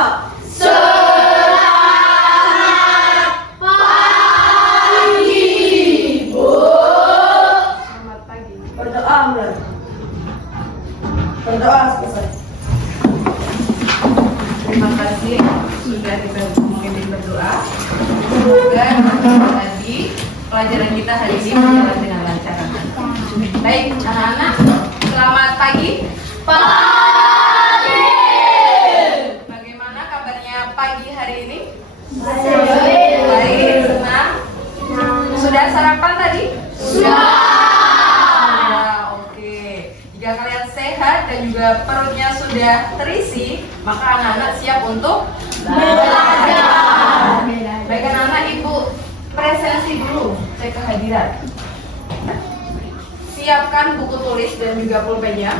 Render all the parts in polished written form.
Selamat pagi, Bu. Selamat pagi. Berdoa mulai. Berdoa selesai. Terima kasih sudah kita memimpin berdoa. Semoga tadi pelajaran kita hari ini berjalan dengan lancar. Baik, anak-anak, selamat pagi. Pagi. Bagaimana kabarnya pagi hari ini? Baik. Baik, senang. Sudah sarapan tadi? Sudah. Ya, oke. Jika kalian sehat dan juga perutnya sudah terisi, maka anak-anak siap untuk belajar. Baik anak-anak, Ibu presensi dulu cek kehadiran. Siapkan buku tulis dan juga pulpennya.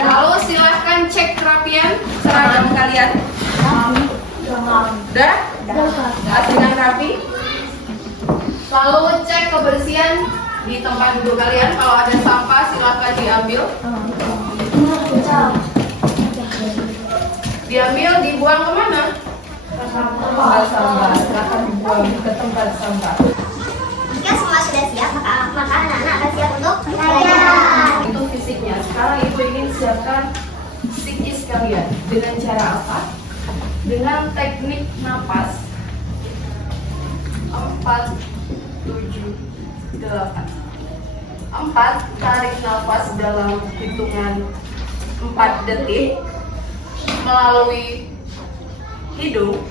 Lalu silahkan cek kerapian seragam kalian. Udah? Dengan rapi. Lalu cek kebersihan di tempat duduk kalian. Kalau ada sampah silahkan diambil. Diambil, dibuang kemana? Tempat sampah. Silahkan dibuang ke tempat sampah. Jika semua sudah siap, maka anak-anak akan siap untuk belajar. Itu fisiknya. Sekarang Ibu ingin siapkan psikis kalian. Dengan cara apa? Dengan teknik napas 4, 7, 8. 4, tarik nafas dalam hitungan 4 detik melalui hidung.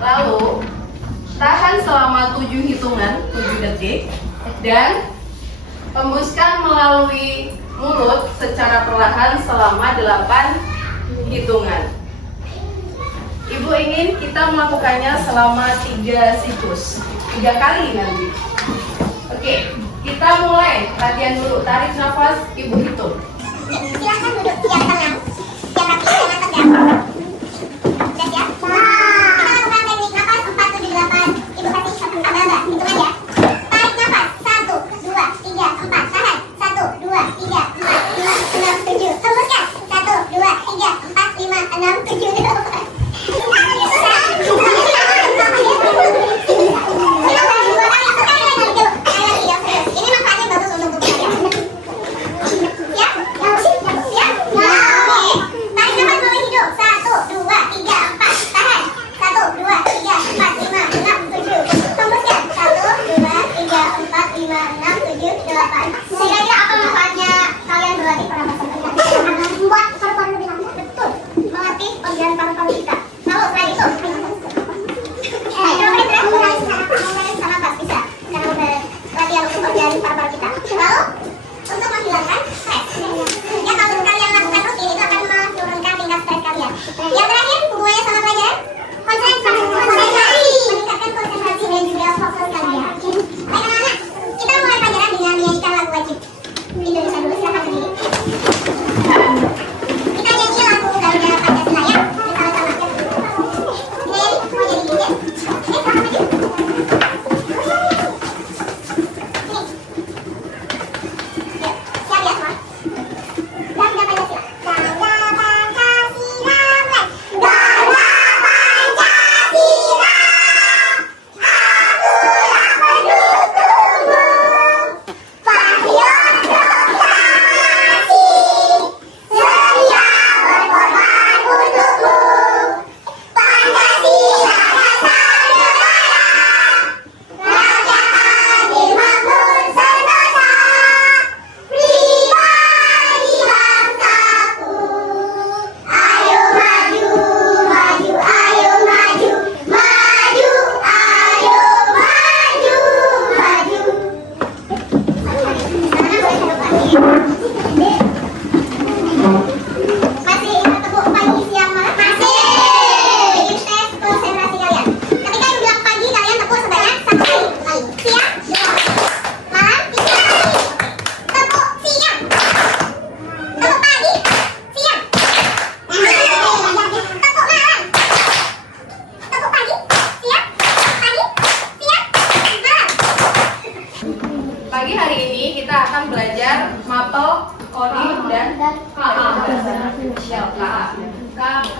Lalu tahan selama 7 hitungan, 7 detik, dan hembuskan melalui mulut secara perlahan selama 8 hitungan. Ibu ingin kita melakukannya selama 3 siklus, 3 kali nanti. Oke, kita mulai latihan dulu. Tarik nafas, Ibu hitung. Silahkan duduk, siap tenang, siap rapi, jangan tegang. Sudah siap? Kita lakukan teknik nafas 4, 7, 8. Ibu kasih aba-aba, hitung aja. Tarik nafas 1, 2, 3, 4. Tahan 1, 2, 3, 4, 5, 6, 7. Hembuskan 1, 2, 3, 4, 5, 6, 7, 8. Ini manfaatnya bagus untuk tubuh kalian. Siap? Siap? Tarik nafas melalui hidung. 1, 2, 3, 4. Tahan 1, 2, 3, 4, 5, 6, 7. Hembuskan 1, 2, 3, 4, 5, 6, 7, 8. Kira-kira apa manfaatnya kalian berlatih pernapasan kita? Membuat paru-paru lebih lancar. Betul. Melatih penggiatan paru-paru kita. Lalu selain itu, bisa. Karena udah latihan untuk penggiatan paru-paru kita. Lalu untuk menghilangkan stres. Ya, kalau kalian lakukan rutin itu akan menurunkan tingkat stres kalian. Yang terakhir, hubungannya sama pelajaran, konsentrasi, meningkatkan konsentrasi dan juga fokus kalian. Baik anak-anak, kita mulai pelajaran dengan menyanyikan lagu wajib Indonesia dulu. Silakan berdiri. Kita nyanyi lagu Garuda Pancasila ya, bersama-sama. Kita nyanyi, mau nyanyi ya? Silakan maju. Siap ya semua? Garuda Pancasila. Garuda Pancasila mulai.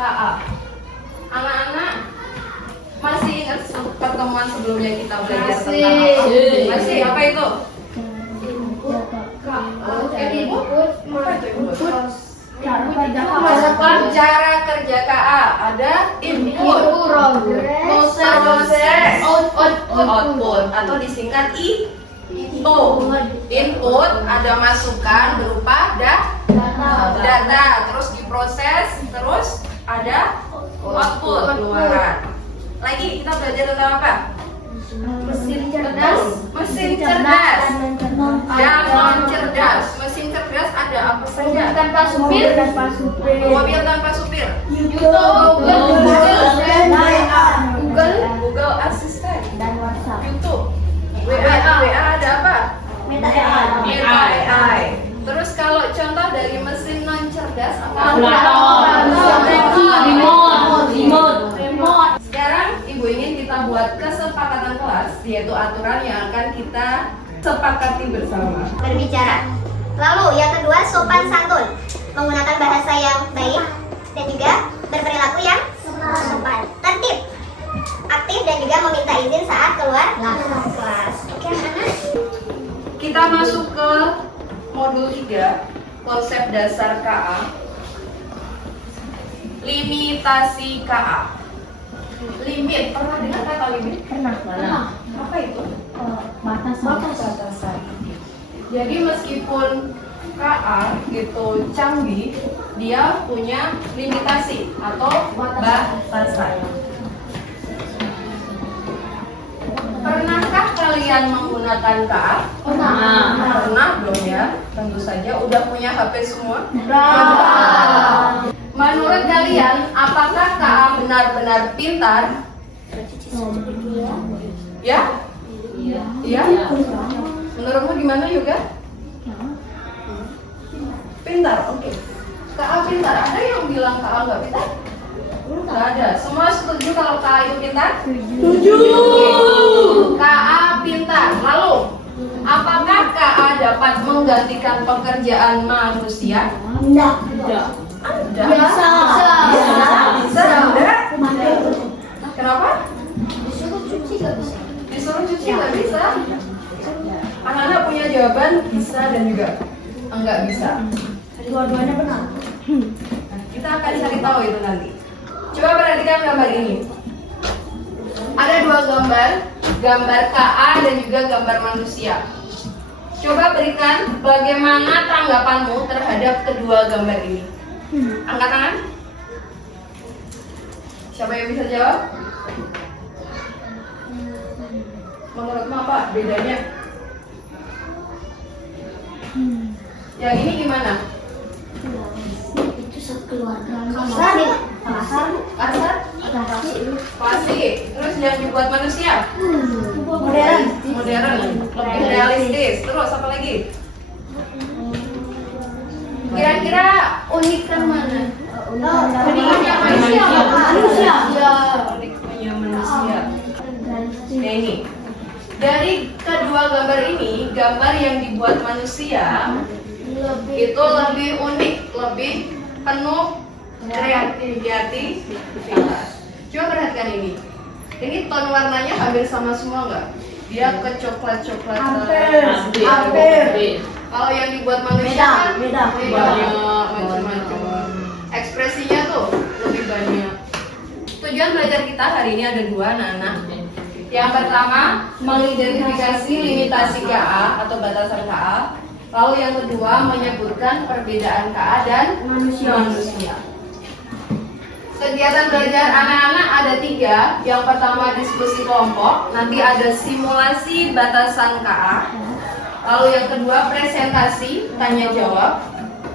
KA. Anak-anak masih ingat pertemuan sebelumnya kita belajar tentang apa? Masih, apa itu? Cara kerja KA ada input, proses, output atau disingkat IO. Input ada masukan berupa data, terus diproses, terus ada output keluaran. Lagi kita belajar tentang apa? Mesin cerdas dan non cerdas. Mesin cerdas ada apa saja? Mobil tanpa supir. Google Assistant dan WhatsApp. YouTube. WA ada apa? Meta AI. Terus kalau contoh dari mesin non cerdas apa? Remote. Sekarang Ibu ingin kita buat kesepakatan kelas, yaitu aturan yang akan kita sepakati bersama. Berbicara. Lalu yang kedua, sopan santun, menggunakan bahasa yang baik dan juga berperilaku yang sopan, tertib, aktif dan juga meminta izin saat keluar kelas. Oke, anak-anak. Kita masuk ke modul 3, konsep dasar KA. Limitasi KA. Limit, pernah dengar kata limit? Pernah. Apa itu? Batasan. Jadi meskipun KA gitu canggih, dia punya limitasi atau batasan. Pernahkah kalian menggunakan KA? Pernah dong ya, tentu saja. Udah punya HP semua? Menurut kalian, apakah KA benar-benar pintar? Ya? Iya? Menurutmu gimana juga? Pintar, oke. KA pintar, ada yang bilang KA nggak pintar? Nggak ada. Semua setuju kalau KA itu pintar? Setuju. KA pintar. Lalu, apakah KA dapat menggantikan pekerjaan manusia? Tidak. Bisa. Kenapa? Disuruh cuci nggak bisa. Disuruh cuci nggak bisa. Anak-anak punya jawaban bisa dan juga enggak bisa. Dua-duanya benar. Nah, kita akan cari tahu itu nanti. Coba perhatikan gambar ini. Ada dua gambar KA dan juga gambar manusia. Coba berikan bagaimana tanggapanmu terhadap kedua gambar ini. Angkat tangan. Siapa yang bisa jawab? Menurutmu apa bedanya? Yang ini gimana? Itu sekeluarga. Kasar? Klasik. Terus yang dibuat manusia? Modern. Lebih realistis. Terus apa lagi? Kira-kira unikan mana? Uniknya manusia. Uniknya manusia. Nah ini. Dari kedua gambar ini, gambar yang dibuat manusia itu lebih unik, lebih penuh kreativitas. Coba perhatikan ini. Ini ton warnanya hampir sama semua nggak? Dia kecoklat-coklatan. Hampir. Kalau yang dibuat manusia Beda. banyak macam-macam. Ekspresinya tuh lebih banyak. Tujuan belajar kita hari ini ada dua, anak-anak. Yang pertama, mengidentifikasi limitasi KA atau batasan KA. Lalu yang kedua, menyebutkan perbedaan KA dan manusia. Kegiatan belajar anak-anak ada 3. Yang pertama diskusi kelompok, nanti ada simulasi batasan KA. Lalu yang kedua presentasi, tanya jawab.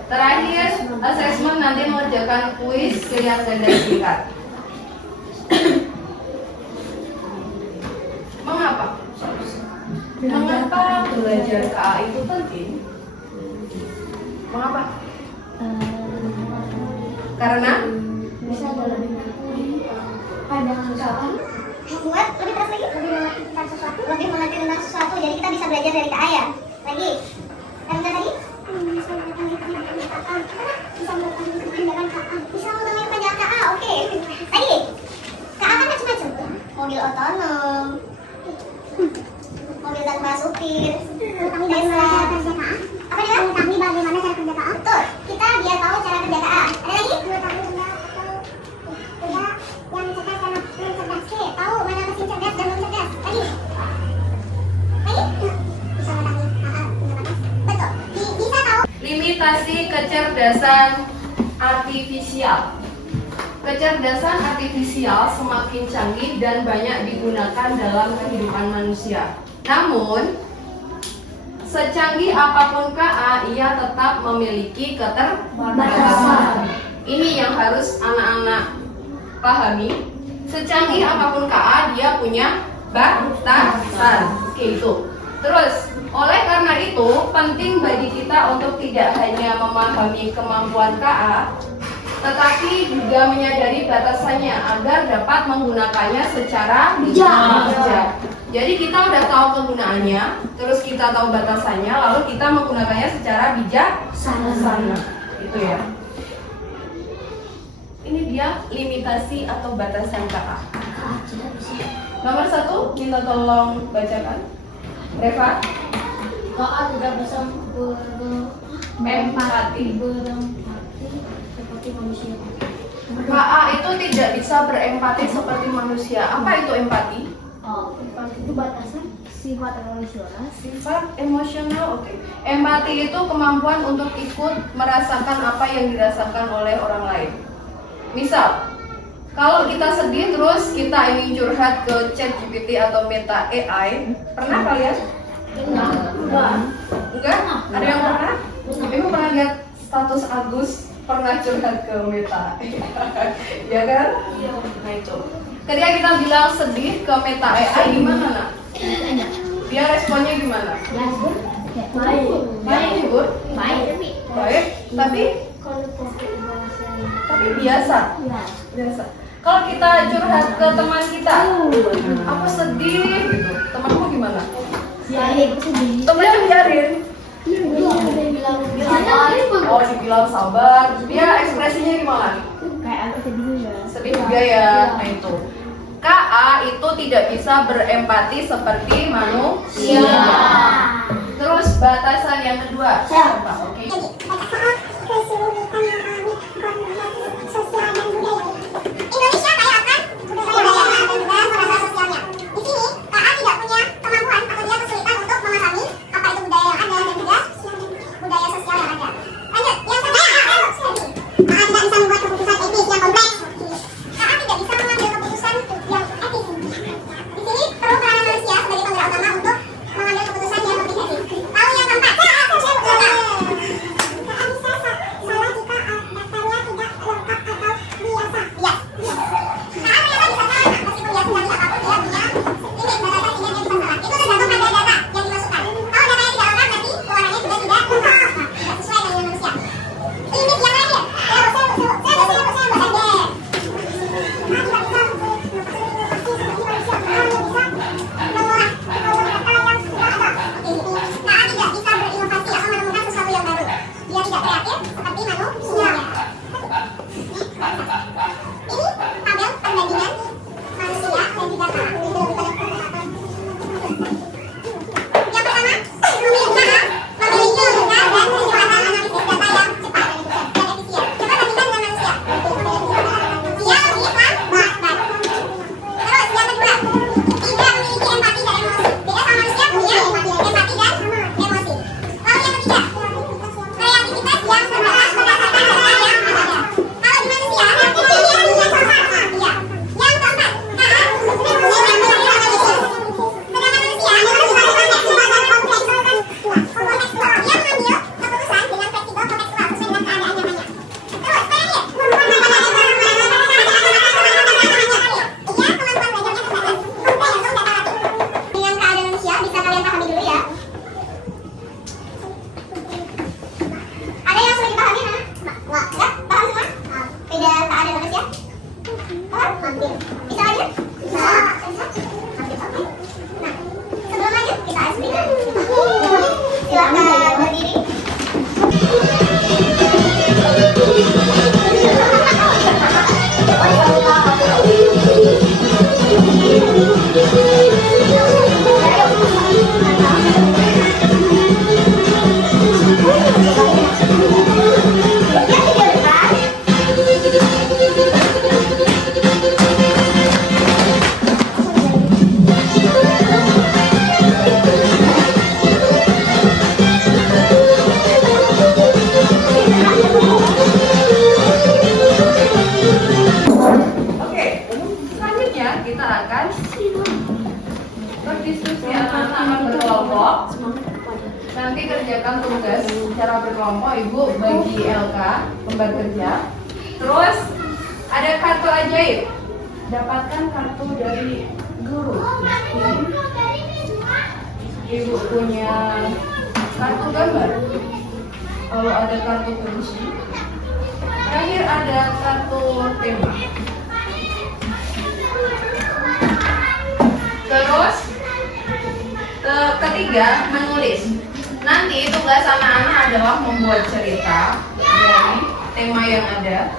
Terakhir, asesmen nanti mengerjakan kuis pilihan ganda singkat. Mengapa belajar KA itu penting? Mengapa? Karena bisa dalam pada sesuatu. Membuat lebih keras lagi, lebih mengerti tentang sesuatu, lebih mengerti tentang sesuatu. Jadi kita bisa belajar dari KA ya. Lagi. Yang tadi? Bisa mengetahui perbedaan KA. Bisa mengetahui perbedaan KA. Bisa mengetahui perbedaan KA. Oke. Apa dia? Mengetahui bagaimana cara kerja KA. Betul. Kita biar tahu cara kerja KA. Ada lagi? Mengetahui benda atau yang cerdas dan non cerdas. Tahu mana mesin cerdas dan non cerdas. Lagi? Bisa mengetahui KA. Betul. Bisa tahu. Limitasi kecerdasan artifisial. Kecerdasan artifisial semakin canggih dan banyak digunakan dalam kehidupan manusia. Namun, secanggih apapun KA, ia tetap memiliki keterbatasan. Ini yang harus anak-anak pahami. Secanggih apapun KA, dia punya batasan. Oke, itu. Terus, oleh karena itu, penting bagi kita untuk tidak hanya memahami kemampuan KA, tetapi juga menyadari batasannya agar dapat menggunakannya secara bijak. Jadi kita udah tahu kegunaannya, terus kita tahu batasannya, lalu kita menggunakannya secara bijaksana. Itu ya. Ini dia limitasi atau batasan KA. Nomor 1, minta tolong bacakan. Reva. KA tidak bisa Empati. Seperti manusia. KA itu tidak bisa berempati seperti manusia. Apa itu empati? Empati itu batasan sifat emosional. Sifat emosional, oke. Empati itu kemampuan untuk ikut merasakan apa yang dirasakan oleh orang lain. Misal, kalau kita sedih terus kita ingin curhat ke ChatGPT atau Meta AI, pernah kalian? Enggak? Ada yang pernah? Ibu pernah lihat status Agus pernah curhat ke Meta? Ya kan? Nah itu. Ketika kita bilang sedih ke Meta AI, gimana nak? Dia responnya gimana? Baik, Bu. Baik. Tapi biasa. Kalau kita curhat ke teman kita, aku sedih gitu. Temanmu gimana? Temennya biarin. Oh, dibilang sabar. Dia ekspresinya gimana? Sedih juga ya. Nah itu. KA itu tidak bisa berempati seperti manusia. Terus batasan yang kedua. Oke. Indonesia kaya akan budaya dan juga bahasa sosialnya. Di sini, KA tidak punya kemampuan atau dia kesulitan untuk memahami apa itu budaya yang ada dan juga budaya sosial yang ada. Lanjut, yang kedua, KA tidak bisa membuat keputusan etis yang kompleks. KA tidak bisa mengambil keputusan yang etis. Di sini perlu peranan manusia sebagai penggerak utama untuk mengambil keputusan yang lebih etis. Lalu yang keempat, KA bisa salah jika daftarnya tidak lengkap atau biasa. Ya. KA ternyata bisa salah meskipun dia sedang apapun dia punya limit batasan sehingga dia bisa salah. Itu tergantung pada data yang dimasukkan. Kalau datanya tidak lengkap nanti keuangannya juga tidak lengkap. Tidak sesuai dengan manusia. Limit yang terakhir. Saya buat aja. KA tidak bisa berinovasi atau menemukan sesuatu yang baru. Dia tidak kreatif seperti manusia. Ini tabel perbandingan manusia dan juga KA. Yang pertama, memiliki KA, memiliki lingkar dan kecepatan analisis data yang cepat dan efisien. Coba bandingkan dengan manusia. Dia lebih lambat. Terus yang kedua, tidak memiliki empati dan emosi. Beda sama manusia punya empati dan emosi. Lalu yang ketiga, kreativitas yang terbatas berdasarkan data yang ada. Kalau di manusia, kreativitas yang sama. Iya. Yang keempat, KA mempunyai analisis. Sedangkan manusia fleksibel dan kontekstual. Dia mengambil keputusan dengan fleksibel kontekstual sesuai dengan keadaan yang banyak. Terus terakhir, kemampuan belajarnya terbatas. Iya, kemampuan belajarnya terbatas. Tergantung data latih. Dengan keadaan manusia bisa kalian pahami dulu ya. Ada yang sulit dipahami mana? Wah, enggak? Paham semua? Beda keadaan manusia? Paham? Hampir. Bisa lanjut? Bisa. Hampir oke. Nah, sebelum lanjut kita harus berikan. Silakan berdiri. Nanti kerjakan tugas secara berkelompok. Ibu bagi LK lembar kerja. Terus ada kartu ajaib. Dapatkan kartu dari guru. Ibu punya kartu gambar. Lalu ada kartu kunci. Terakhir ada kartu tema. Terus ketiga menulis. Nanti tugas anak-anak adalah membuat cerita dari tema yang ada,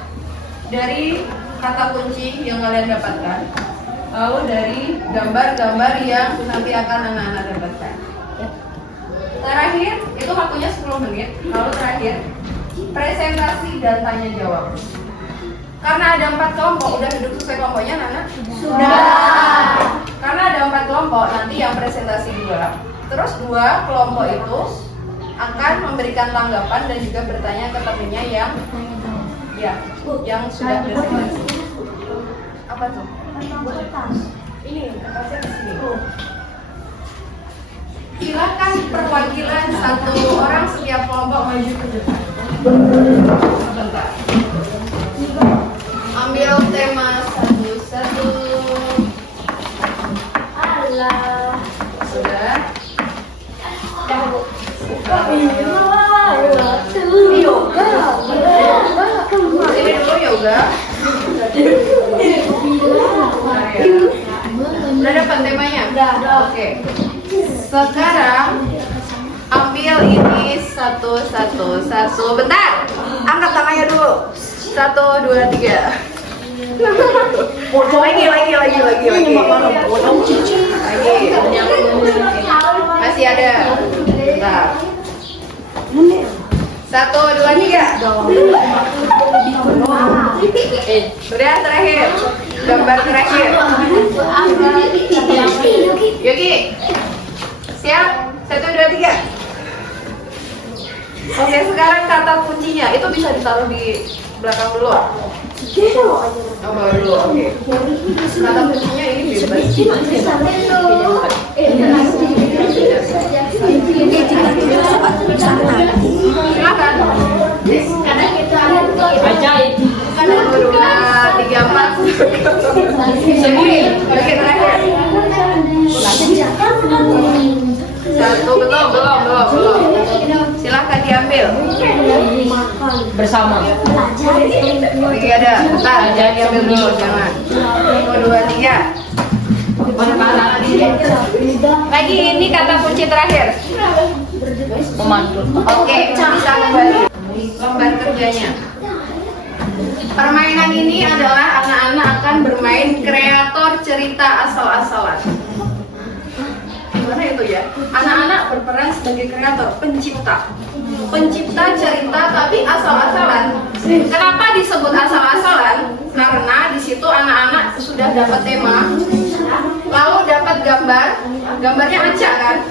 dari kata kunci yang kalian dapatkan, lalu dari gambar-gambar yang nanti akan anak-anak dapatkan. Terakhir, itu waktunya 10 menit. Lalu terakhir, presentasi dan tanya jawab. Karena ada 4 kelompok, udah duduk sesuai kelompoknya, Nana? Sudah. Karena ada 4 kelompok, nanti yang presentasi 2. Terus 2 kelompok itu akan memberikan tanggapan dan juga bertanya ke temannya yang sudah presentasi. Apa tuh? Ini kertasnya di sini. Silakan perwakilan 1 orang setiap kelompok maju ke depan. Sebentar. Ambil tema satu-satu. Allah. Sudah. Ini dulu yoga. Udah dapat temanya? Udah. Oke. Sekarang ambil ini satu. Bentar. Angkat tangannya dulu. 1, 2, 3. Lagi. Masih ada. Bentar. 1, 2, 3. Sudah terakhir. Gambar terakhir. Yogi. Siap? 1, 2, 3. Oke, sekarang kata kuncinya itu bisa ditaruh di belakang dulu. Bawah dulu, oke. Kata kuncinya ini bebas. Silakan. Ajaib. 1, 2, 3, 4. Oke, terakhir. 1, belum. Silahkan diambil. Bersama. Oke, ada. Bentar, jangan diambil dulu, jangan. 1, 2, 3. Lagi ini kata kunci terakhir. Memandu. Oke, bisa kembali. Lembar kerjanya. Permainan ini adalah anak-anak akan bermain kreator cerita asal-asalan. Gimana itu ya? Anak-anak berperan sebagai kreator, pencipta cerita tapi asal-asalan. Kenapa disebut asal-asalan? Karena di situ anak-anak sudah dapat tema, lalu dapat gambarnya acak kan?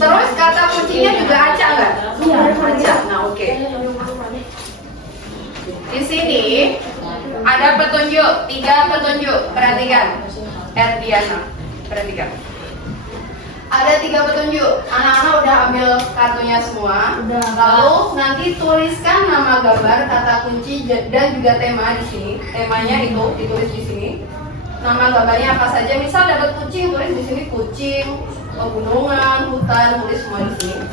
Terus kata kuncinya juga acak nggak? Acak. Nah, oke. Di sini ada petunjuk, 3 petunjuk. Perhatikan, Erdiana, perhatikan. Ada 3 petunjuk. Anak-anak udah ambil kartunya semua. Lalu nanti tuliskan nama gambar, kata kunci dan juga tema di sini. Temanya itu ditulis di sini. Nama gambarnya apa saja. Misal dapat kucing, tulis di sini kucing, pegunungan, hutan, tulis semua di sini.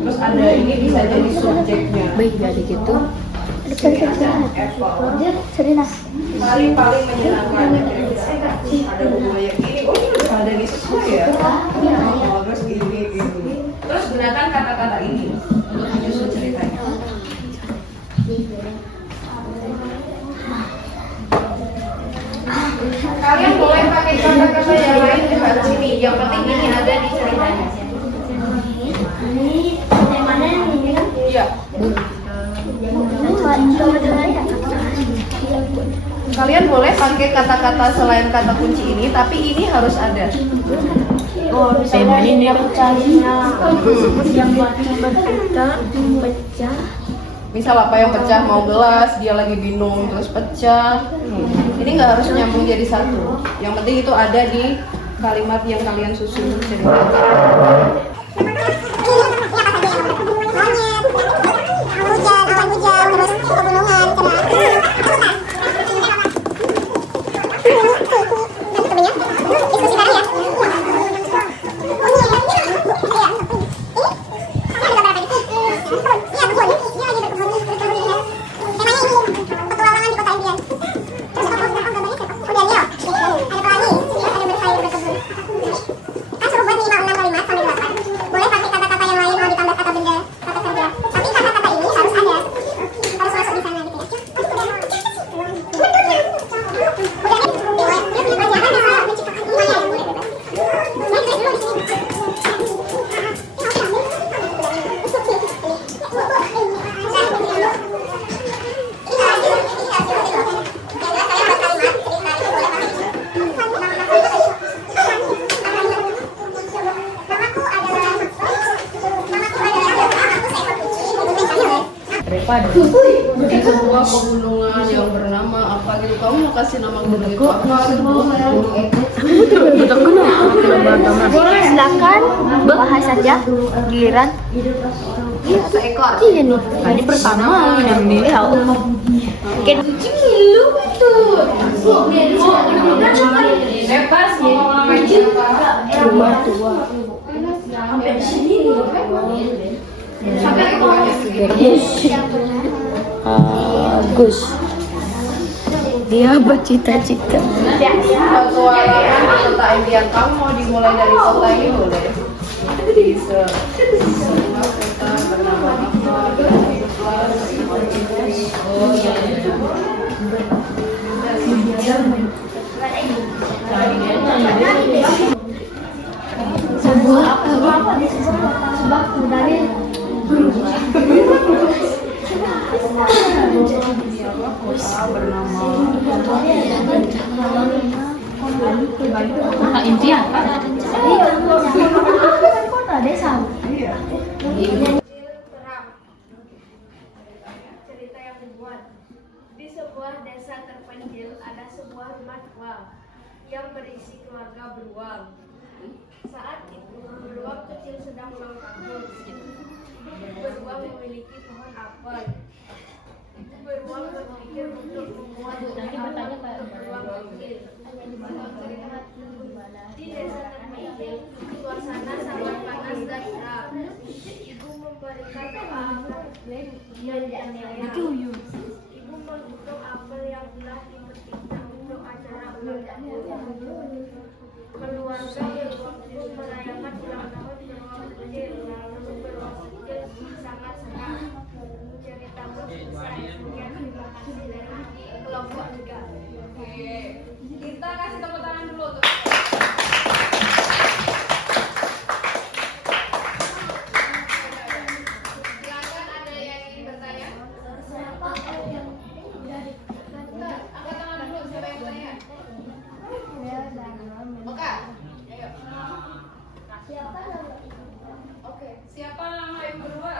Terus ada ini bisa jadi subjeknya. Baik, jadi gitu. Paling menyenangkan ada buku yang ini, ada di susu ya. Terus ini. Terus gunakan kata-kata ini untuk menyusun ceritanya. Kalian boleh pakai kata-kata yang lain di baris ini. Yang penting ini ada di ceritanya. Iya. Kalian boleh pakai kata-kata selain kata kunci ini, tapi ini harus ada. Oh, misalnya ini pecahnya yang pecah. Misal apa yang pecah, mau gelas, dia lagi bingung terus pecah. Ini nggak harus nyambung jadi satu. Yang penting itu ada di kalimat yang kalian susun ceritanya. Di sebuah pegunungan yang bernama apa gitu, kamu mau kasih nama gunung itu apa? Silakan bahas saja giliran. Seekor. Iya nih. Tadi pertama ini Oke. Bebas mau namanya Rumah tua. sampai di sini. Sampai Gus. Dia bercita-cita. Petualangan kota impian kamu mau dimulai dari kota ini boleh. Di sebuah kota bernama apa? Oh iya. Sebuah dari Kota bernama kota impian. Kota desa. iya. Cerita yang dibuat. Di sebuah desa terpencil ada sebuah rumah tua yang berisi keluarga beruang. Saat itu beruang kecil sedang ulang tahun. Beruang memiliki pohon apel. Beruang berpikir untuk membuat rumah untuk beruang kecil. Di desa terpencil, suasana sangat panas dan gelap. Ibu memberikan doa Ibu menghitung apel yang telah dipetiknya untuk acara ulang tahun. Keluarga beruang pun merayakan ulang tahun beruang kecil. Lalu beruang kecil sangat senang. Cerita selesai. Sekian, terima kasih dari kelompok 3. Oke. Kita kasih tepuk tangan dulu untuk silakan, ada yang ingin bertanya? Angkat tangan dulu, siapa yang bertanya? Meka, ayo. Oke, siapa nama yang kedua?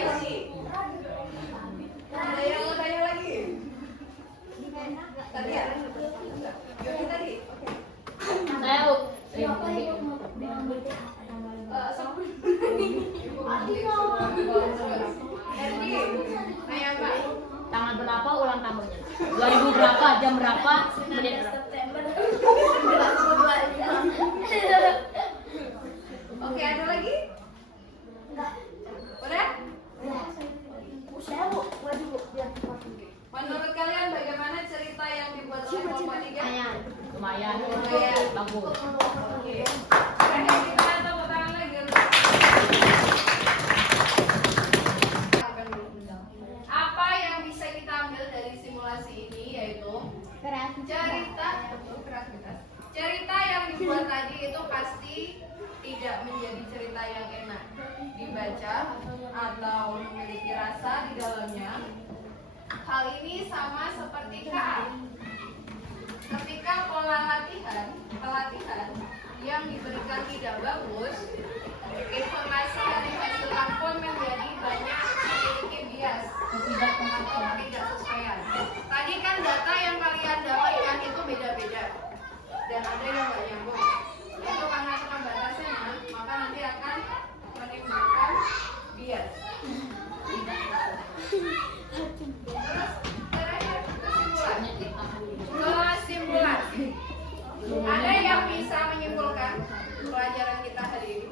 Isi. Ada yang mau tanya lagi? Tadi ya? Yogi tadi? Tanggal berapa ulang tahunnya? 2000 berapa? Jam berapa? Menit September. Oke, ada lagi? Udah? Menurut kalian bagaimana cerita yang dibuat oleh kelompok 3? lumayan. Bagus. Oke. Ada kita tepuk tangan lagi. Apa yang bisa kita ambil dari simulasi ini yaitu cerita yang dibuat tadi itu pasti tidak menjadi cerita yang enak dibaca atau memiliki rasa di dalamnya. Hal ini sama seperti ketika pelatihan yang diberikan tidak bagus, informasi yang dihasilkan pun menjadi banyak memiliki bias. ketidaksesuaian. Tadi kan data yang kalian dapatkan itu beda-beda dan ada yang nggak nyambung. Itu karena keterbatasannya, maka nanti akan menimbulkan bias. Terus terakhir kesimpulan. Ada yang bisa menyimpulkan pelajaran kita hari ini?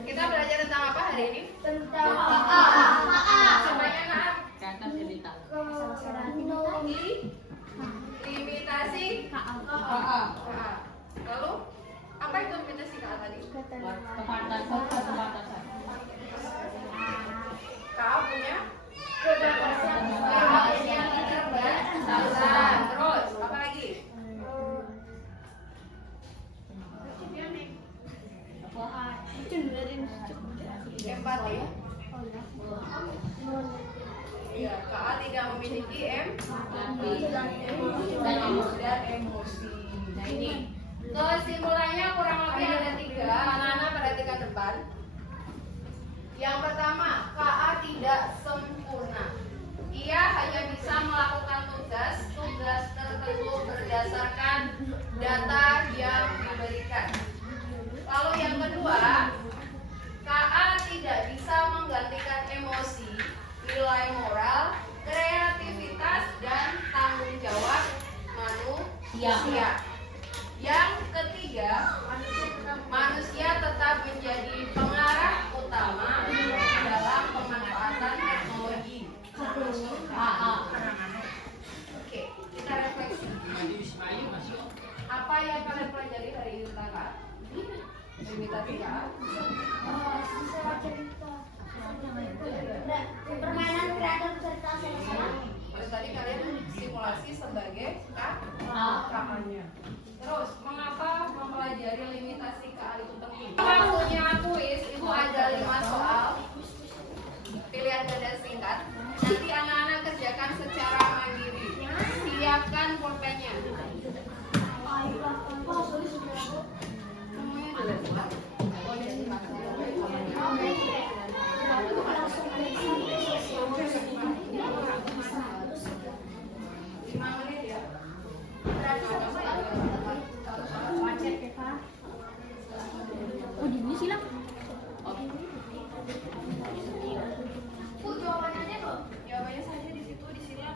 Kita belajar tentang apa hari ini? Tentang Sebanyak apa? Limitasi KA. Lalu apa itu limitasi KA tadi? KA punya keterbatasan. Terus apa lagi? Empati. Iya, KA tidak memiliki empati dan emosi. Nah ini kesimpulannya kurang lebih ada 3. Anak-anak perhatikan depan. Yang pertama, KA tidak sempurna. Ia hanya bisa melakukan tugas tertentu berdasarkan data yang diberikan. Lalu yang kedua, KA tidak bisa menggantikan emosi, nilai moral, kreativitas, dan tanggung jawab manusia. Yang ketiga, manusia tetap menjadi pengarah utama dalam pemanfaatan teknologi. Oke, kita refleksi. Apa yang kalian pelajari hari ini tentang KA? Limitasi KA? Permainan kreatif serta sosial. Terus tadi kalian simulasi sebagai KA-nya. Terus, mengapa mempelajari limitasi KA itu penting? Waktunya kuis itu ada 5 soal pilihan ganda singkat. Nanti anak-anak kerjakan secara mandiri. Siapkan pulpennya. Semuanya sudah siap. Jawabannya saja di situ, di sini.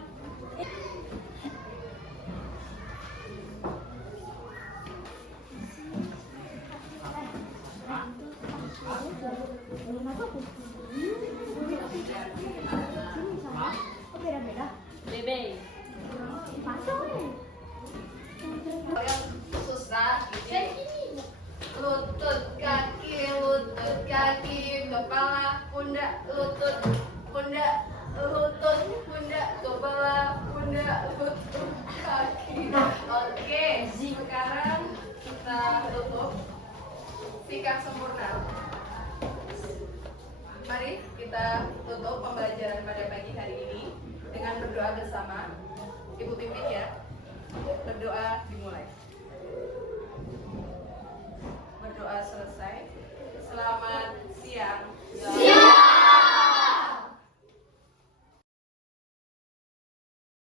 Yang susah ini lutut kaki, kepala, pundak, lutut, pundak, kepala, pundak, lutut, kaki. Oke, sekarang kita tutup sikap sempurna. Mari kita tutup pembelajaran pada pagi hari ini dengan berdoa bersama. Ibu pimpin ya. Berdoa dimulai.